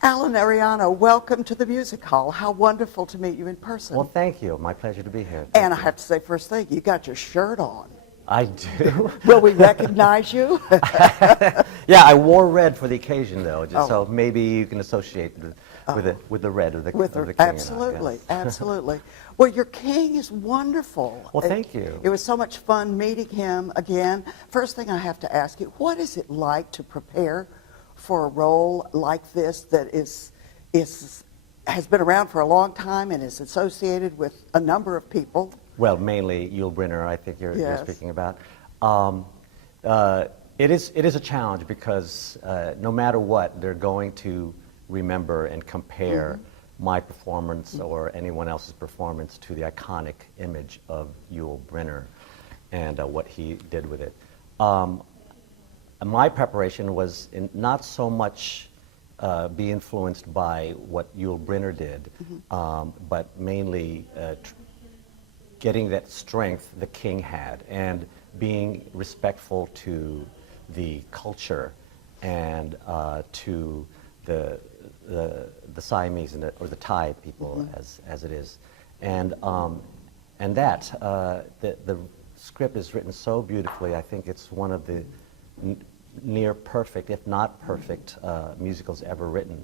Alan Ariano, welcome to the Music Hall. How wonderful to meet you in person. Well, thank you. My pleasure to be here. And I have to say, first thing, you got your shirt on. I do. Will we recognize you? Yeah, I wore red for the occasion, though, just Oh. so maybe you can associate with the red of the, With of her, the king. absolutely, Yes. absolutely. Well, your king is wonderful. Well, thank you. It was so much fun meeting him again. First thing I have to ask you, what is it like to prepare for a role like this that has been around for a long time and is associated with a number of people? Well, mainly Yul Brynner, I think you're Yes. speaking about. It is a challenge because no matter what, they're going to remember and compare my performance or anyone else's performance to the iconic image of Yul Brynner and what he did with it. My preparation was not so much be influenced by what Yul Brynner did, but mainly getting that strength the king had and being respectful to the culture and to the Siamese or the Thai people as it is, and that the script is written so beautifully. I think it's one of the near perfect, if not perfect, musicals ever written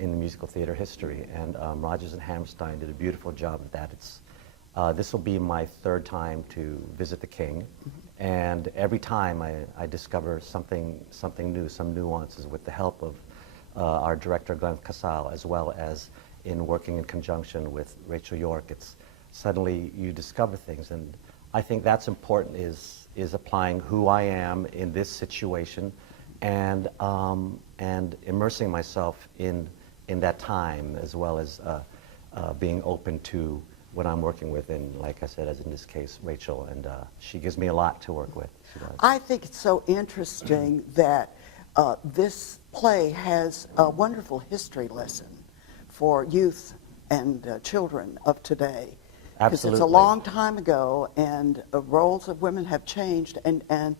in musical theater history. And Rodgers and Hammerstein did a beautiful job of that. This will be my third time to visit the king, and every time I discover something new, some nuances with the help of our director Glenn Casal, as well as in working in conjunction with Rachel York. It's suddenly you discover things, and I think that's important, is applying who I am in this situation and immersing myself in that time, as well as being open to what I'm working with, and like I said, as in this case, Rachel, and she gives me a lot to work with. She does. I think it's so interesting that this play has a wonderful history lesson for youth and children of today. Because it's a long time ago, and roles of women have changed, and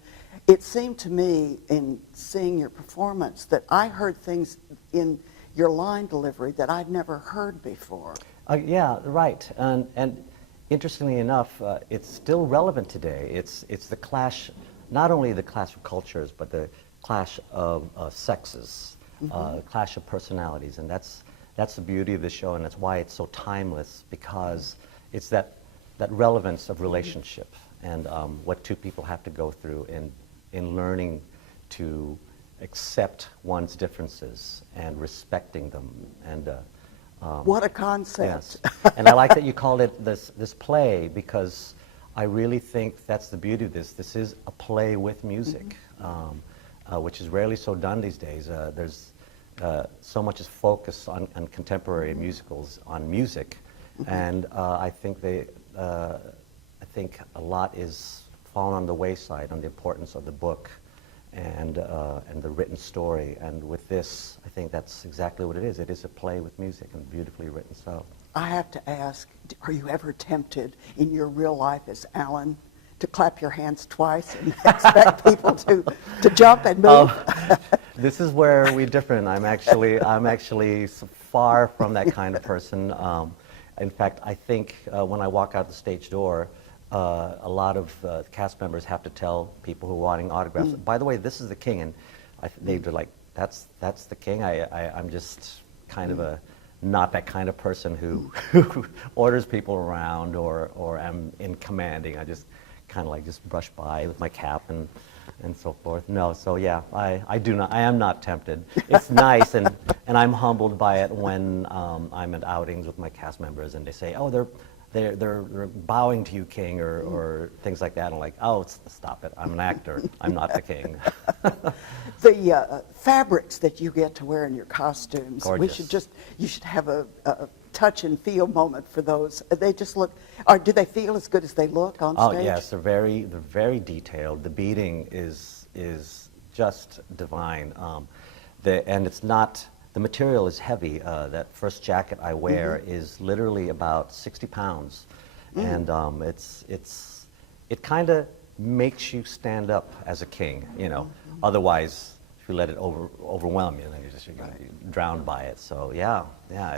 it seemed to me in seeing your performance that I heard things in your line delivery that I'd never heard before. Yeah, right. And interestingly enough, it's still relevant today. It's the clash, not only the clash of cultures, but the clash of sexes, clash of personalities, and that's the beauty of the show, and that's why it's so timeless, because it's that relevance of relationship and what two people have to go through in learning to accept one's differences and respecting them. And what a concept. Yes. And I like that you called it this play, because I really think that's the beauty of this. This is a play with music, which is rarely so done these days. There's so much is focused on contemporary musicals on music, and I think a lot is fallen on the wayside on the importance of the book and the written story. And with this, I think that's exactly what it is. It is a play with music, and beautifully written so. I have to ask, are you ever tempted in your real life as Alan to clap your hands twice and expect people to jump and move? This is where we differ. I'm actually far from that kind of person. In fact, I think when I walk out the stage door, a lot of cast members have to tell people who are wanting autographs, by the way, this is the king, and they're like, that's the king. I'm just kind of not that kind of person who orders people around or am in commanding. I just kind of like just brush by with my cap and so forth. No, so yeah, I am not tempted. It's nice, and I'm humbled by it when I'm at outings with my cast members and they say, oh, they're bowing to you, king, or things like that. And I'm like, oh, stop it. I'm an actor. I'm not the king. The fabrics that you get to wear in your costumes, Gorgeous. You should have a touch and feel moment for those. They just look, or do they feel as good as they look on stage? Oh yes, they're very detailed. The beading is just divine. And it's not, the material is heavy. That first jacket I wear is literally about 60 pounds. And it kind of makes you stand up as a king, you know. Otherwise, if to let it overwhelm you, and then you're gonna be drowned by it. So yeah.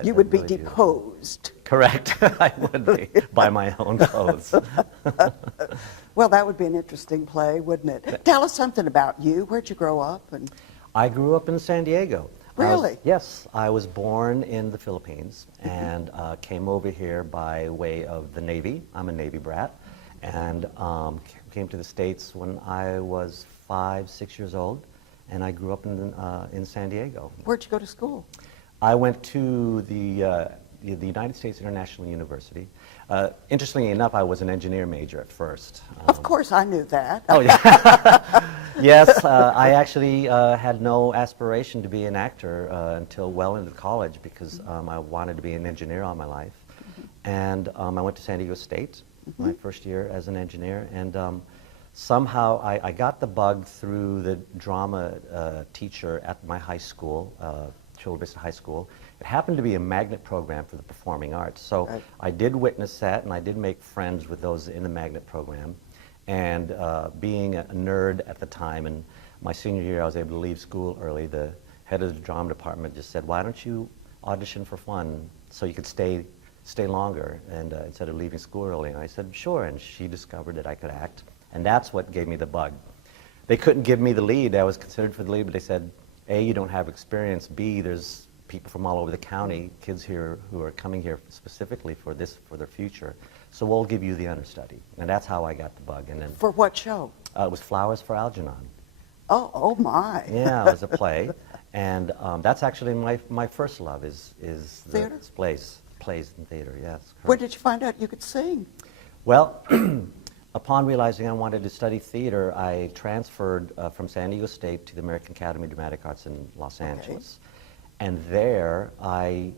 You would be really deposed. Correct. I would be by my own clothes. Well, that would be an interesting play, wouldn't it? Tell us something about you. Where'd you grow up? And I grew up in San Diego. Really? Yes, I was born in the Philippines and came over here by way of the Navy. I'm a Navy brat, and came to the States when I was 5, 6 years old, and I grew up in San Diego. Where'd you go to school? I went to the United States International University. Interestingly enough, I was an engineer major at first. Of course, I knew that. Oh, yeah. Yes, I actually had no aspiration to be an actor until well into college because I wanted to be an engineer all my life. And I went to San Diego State my first year as an engineer, and somehow I got the bug through the drama teacher at my high school, Chula Vista High School. It happened to be a magnet program for the performing arts. So Right. I did witness that, and I did make friends with those in the magnet program. And being a nerd at the time, and my senior year I was able to leave school early, the head of the drama department just said, why don't you audition for fun so you could stay longer and instead of leaving school early? And I said, sure, and she discovered that I could act, and that's what gave me the bug. They couldn't give me the lead. I was considered for the lead, but they said, A, you don't have experience, B, there's people from all over the county, kids here who are coming here specifically for this, for their future. So we'll give you the understudy. And that's how I got the bug. And then For what show? it was Flowers for Algernon. Oh my. Yeah, it was a play. And that's actually my first love is Theater? plays in theater, yes. Correct. When did you find out you could sing? Well, upon realizing I wanted to study theater, I transferred from San Diego State to the American Academy of Dramatic Arts in Los Angeles. And there I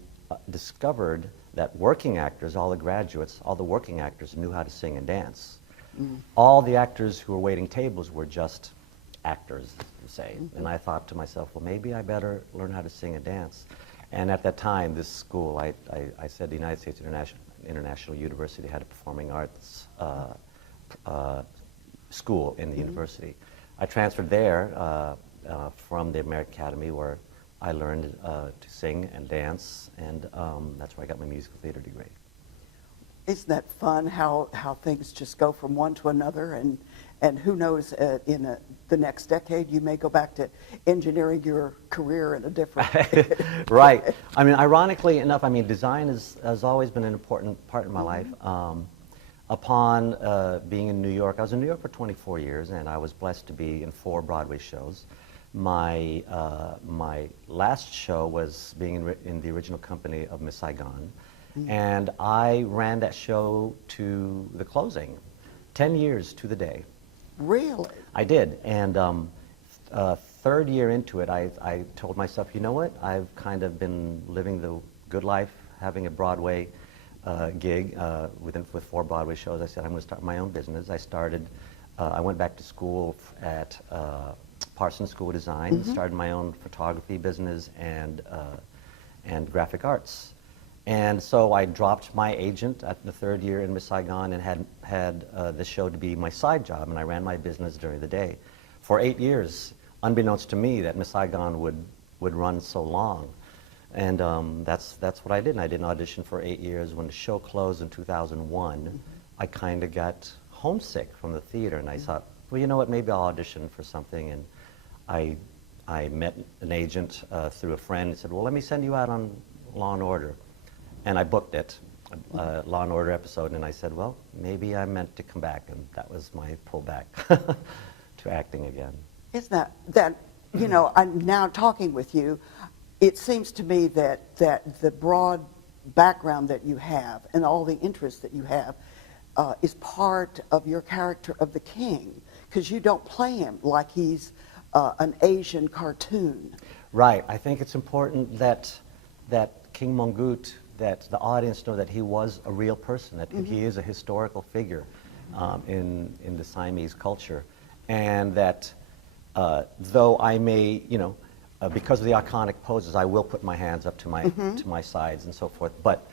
discovered that working actors, all the graduates, all the working actors knew how to sing and dance. All the actors who were waiting tables were just actors, say. And I thought to myself, well, maybe I better learn how to sing and dance. And at that time, this school, I said the United States International University had a performing arts school in the university. I transferred there from the American Academy, where I learned to sing and dance, and that's where I got my musical theater degree. Isn't that fun how things just go from one to another, and who knows, in the next decade you may go back to engineering your career in a different Right. I mean, ironically enough, I mean, design has always been an important part of my life. Upon being in New York, I was in New York for 24 years, and I was blessed to be in 4 Broadway shows. My last show was being in the original company of Miss Saigon, and I ran that show to the closing, 10 years to the day. Really? I did, and third year into it, I told myself, you know what, I've kind of been living the good life, having a Broadway gig with 4 Broadway shows. I said, I'm going to start my own business. I went back to school at Parsons School of Design, started my own photography business and graphic arts. And so I dropped my agent at the 3rd year in Miss Saigon and had the show to be my side job, and I ran my business during the day. For 8 years, unbeknownst to me that Miss Saigon would run so long. And that's what I did, and I did an audition for 8 years. When the show closed in 2001, I kind of got homesick from the theater, and I thought, well, you know what, maybe I'll audition for something. And I met an agent through a friend and said, well, let me send you out on Law & Order. And I booked it, a Law & Order episode, and I said, well, maybe I'm meant to come back, and that was my pullback to acting again. Isn't that, you know, I'm now talking with you, it seems to me that the broad background that you have and all the interests that you have is part of your character of the king, because you don't play him like he's an Asian cartoon. Right. I think it's important that King Mongut, that the audience know that he was a real person, that he is a historical figure in the Siamese culture, and that though I may, you know, because of the iconic poses, I will put my hands up to my sides and so forth, but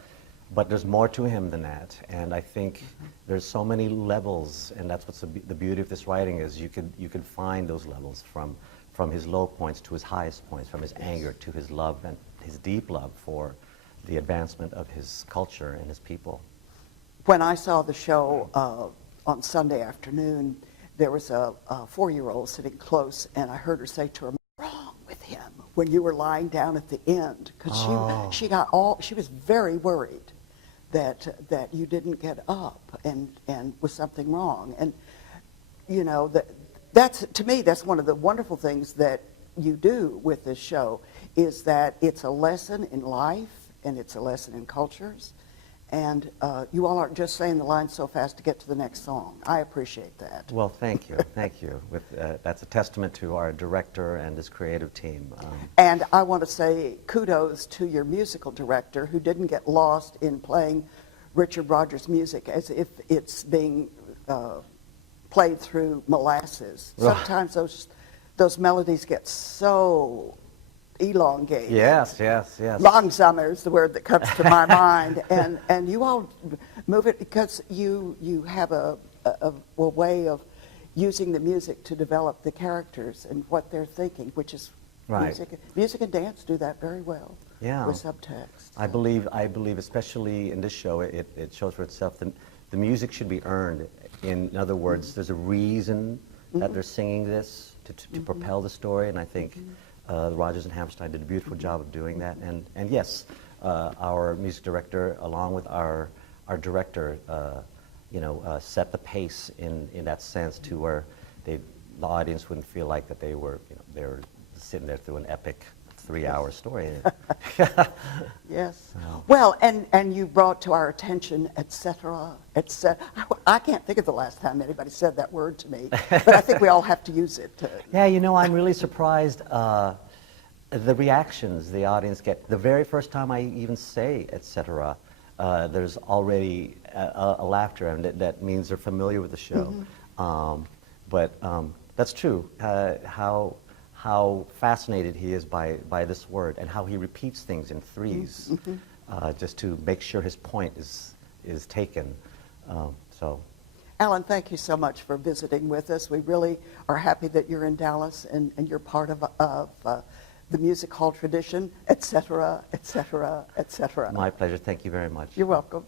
there's more to him than that, and I think there's so many levels, and that's what's the beauty of this writing is you could find those levels from from his low points to his highest points, from his anger to his love and his deep love for the advancement of his culture and his people. When I saw the show on Sunday afternoon, there was a 4-year-old sitting close, and I heard her say to her, "What's wrong with him?" when you were lying down at the end, because she was very worried that you didn't get up and was something wrong. And you know, that's, to me, that's one of the wonderful things that you do with this show, is that it's a lesson in life and it's a lesson in cultures. And you all aren't just saying the lines so fast to get to the next song. I appreciate that. Well, thank you, thank you. That's a testament to our director and his creative team. And I want to say kudos to your musical director, who didn't get lost in playing Richard Rodgers' music as if it's being played through molasses. Sometimes those melodies get so elongated. Yes, yes, yes. Langsamer is the word that comes to my mind. And you all move it because you have a way of using the music to develop the characters and what they're thinking, which is right. Music and dance do that very well. Yeah. With subtext. I believe, especially in this show, it shows for itself that the music should be earned. In other words, there's a reason that they're singing this to propel the story, and I think Rodgers and Hammerstein did a beautiful job of doing that. And yes, our music director, along with our director, set the pace in that sense to where the audience wouldn't feel like that they were sitting there through an epic 3-hour story. Yes. Well, and you brought to our attention, etc., etc. I can't think of the last time anybody said that word to me, but I think we all have to use it. Yeah, I'm really surprised the reactions the audience get. The very first time I even say etc., there's already a laughter, and that means they're familiar with the show. But that's true. How fascinated he is by this word, and how he repeats things in threes, just to make sure his point is taken. Alan, thank you so much for visiting with us. We really are happy that you're in Dallas and you're part of the music hall tradition, etc., etc., etc. My pleasure. Thank you very much. You're welcome.